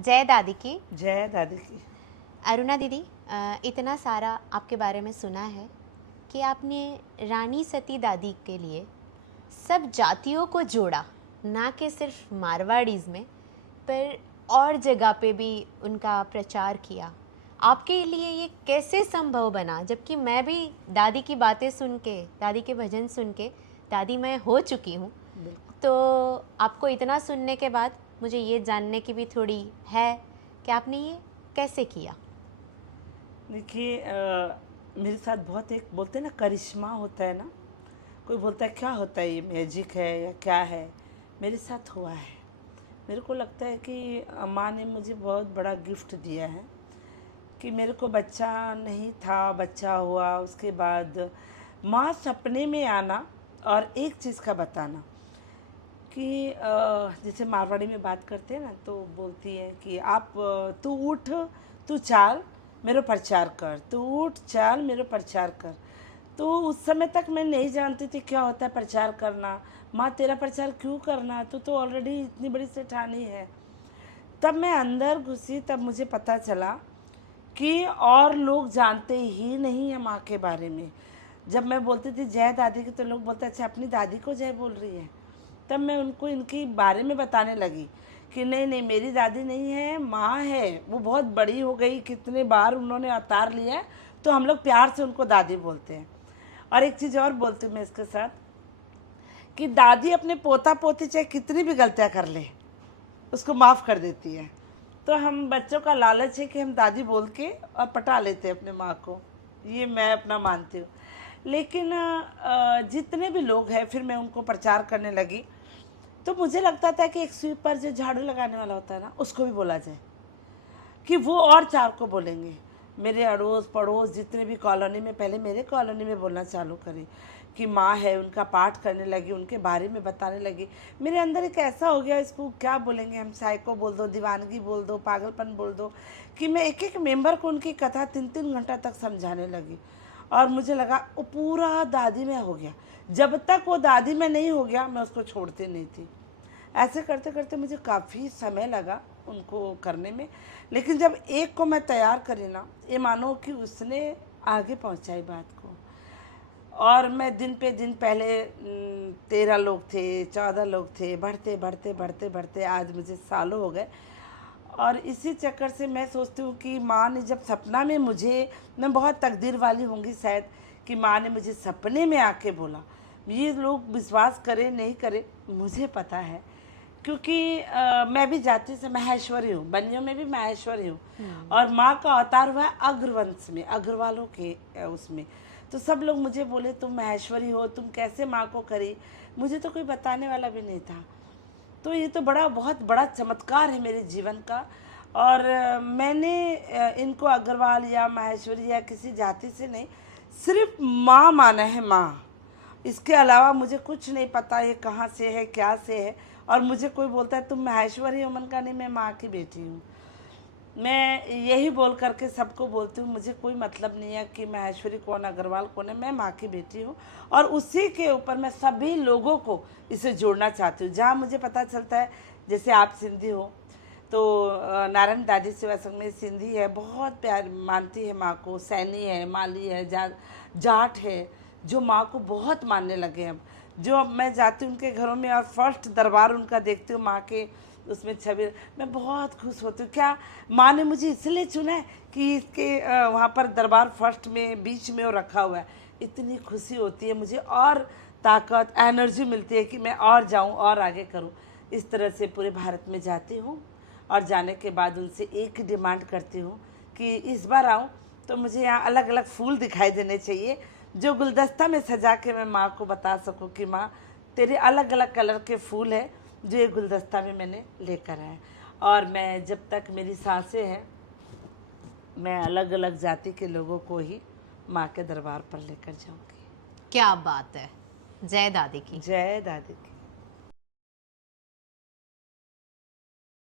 जय दादी की। जय दादी की। अरुणा दीदी, इतना सारा आपके बारे में सुना है कि आपने रानी सती दादी के लिए सब जातियों को जोड़ा, ना कि सिर्फ मारवाड़ीज़ में पर और जगह पे भी उनका प्रचार किया। आपके लिए ये कैसे संभव बना, जबकि मैं भी दादी की बातें सुन के, दादी के भजन सुन के दादी मैं हो चुकी हूँ। तो आपको इतना सुनने के बाद मुझे ये जानने की भी थोड़ी है कि आपने ये कैसे किया। देखिए, मेरे साथ बहुत एक बोलते हैं ना करिश्मा होता है ना, कोई बोलता है क्या होता है, ये मैजिक है या क्या है। मेरे साथ हुआ है। मेरे को लगता है कि माँ ने मुझे बहुत बड़ा गिफ्ट दिया है कि मेरे को बच्चा नहीं था, बच्चा हुआ, उसके बाद माँ सपने में आना और एक चीज़ का बताना कि जैसे मारवाड़ी में बात करते हैं ना, तो बोलती है कि आप तू उठ, तू चाल मेरे प्रचार कर, तू उठ चाल मेरे प्रचार कर। तो उस समय तक मैं नहीं जानती थी क्या होता है प्रचार करना। माँ तेरा प्रचार क्यों करना, तू तो ऑलरेडी इतनी बड़ी सेठानी है। तब मैं अंदर घुसी, तब मुझे पता चला कि और लोग जानते ही नहीं है माँ के बारे में। जब मैं बोलती थी जय दादी की, तो लोग बोलते अच्छा अपनी दादी को जय बोल रही है। तब मैं उनको इनके बारे में बताने लगी कि नहीं नहीं, मेरी दादी नहीं है, माँ है, वो बहुत बड़ी हो गई, कितने बार उन्होंने अवतार लिया है, तो हम लोग प्यार से उनको दादी बोलते हैं। और एक चीज़ और बोलती हूँ मैं इसके साथ कि दादी अपने पोता पोती चाहे कितनी भी गलतियाँ कर ले, उसको माफ़ कर देती है। तो हम बच्चों का लालच है कि हम दादी बोल के और पटा लेते हैं अपने माँ को, ये मैं अपना मानती हूँ। लेकिन जितने भी लोग हैं, फिर मैं उनको प्रचार करने लगी। तो मुझे लगता था कि एक स्वीपर जो झाड़ू लगाने वाला होता है ना, उसको भी बोला जाए कि वो और चार को बोलेंगे। मेरे अड़ोस पड़ोस जितने भी कॉलोनी में, पहले मेरे कॉलोनी में बोलना चालू करी कि माँ है, उनका पाठ करने लगी, उनके बारे में बताने लगी। मेरे अंदर एक ऐसा हो गया, इसको क्या बोलेंगे हम, साइको बोल दो, दीवानगी बोल दो, पागलपन बोल दो, कि मैं एक एक मेंबर को उनकी कथा 3-3 घंटा तक समझाने लगी। और मुझे लगा वो पूरा दादी में हो गया। जब तक वो दादी में नहीं हो गया, मैं उसको छोड़ती नहीं थी। ऐसे करते करते मुझे काफ़ी समय लगा उनको करने में। लेकिन जब एक को मैं तैयार करी ना, ये मानो कि उसने आगे पहुंचाई बात को। और मैं दिन पे दिन, पहले 13 लोग थे, 14 लोग थे, बढ़ते बढ़ते बढ़ते बढ़ते आज मुझे सालों हो गए। और इसी चक्कर से मैं सोचती हूँ कि माँ ने जब सपना में मुझे, मैं बहुत तकदीर वाली होंगी शायद कि माँ ने मुझे सपने में आके बोला। ये लोग विश्वास करें नहीं करें, मुझे पता है, क्योंकि मैं भी जाति से माहेश्वरी हूँ, बनियों में भी माहेश्वरी हूँ। और माँ का अवतार हुआ है अग्रवंश में, अग्रवालों के उसमें। तो सब लोग मुझे बोले तुम माहेश्वरी हो, तुम कैसे माँ को करी। मुझे तो कोई बताने वाला भी नहीं था। तो ये तो बहुत बड़ा चमत्कार है मेरे जीवन का। और मैंने इनको अग्रवाल या माहेश्वरी या किसी जाति से नहीं, सिर्फ माँ माना है, माँ। इसके अलावा मुझे कुछ नहीं पता ये कहाँ से है, क्या से है। और मुझे कोई बोलता है तुम माहेश्वरी हो, मन का नहीं, मैं माँ की बेटी हूँ। मैं यही बोल करके सबको बोलती हूँ, मुझे कोई मतलब नहीं है कि माहेश्वरी कौन, अग्रवाल कौन है, मैं माँ की बेटी हूँ। और उसी के ऊपर मैं सभी लोगों को इसे जोड़ना चाहती हूँ। जहाँ मुझे पता चलता है, जैसे आप सिंधी हो, तो नारायण दादी सेवा संघ में सिंधी है, बहुत प्यार मानती है माँ को, सैनी है, माली है, जाट है, जो माँ को बहुत मानने लगे। अब जो अब मैं जाती हूँ उनके घरों में और फर्स्ट दरबार उनका देखती हूँ माँ के, उसमें छवि, मैं बहुत खुश होती हूँ। क्या माँ ने मुझे इसलिए चुना है कि इसके वहाँ पर दरबार फर्स्ट में, बीच में वो रखा हुआ है। इतनी खुशी होती है मुझे, और ताकत, एनर्जी मिलती है कि मैं और जाऊँ और आगे करूँ। इस तरह से पूरे भारत में जाती हूँ और जाने के बाद उनसे एक डिमांड करती हूँ कि इस बार आऊँ तो मुझे यहाँ अलग अलग फूल दिखाई देने चाहिए, जो गुलदस्ता में सजा के मैं माँ को बता सकूँ कि माँ तेरे अलग अलग कलर के फूल है जो ये गुलदस्ता में मैंने लेकर आया। और मैं जब तक मेरी सांसें हैं, मैं अलग अलग जाति के लोगों को ही माँ के दरबार पर लेकर जाऊँगी। क्या बात है। जय दादी की। जय दादी की।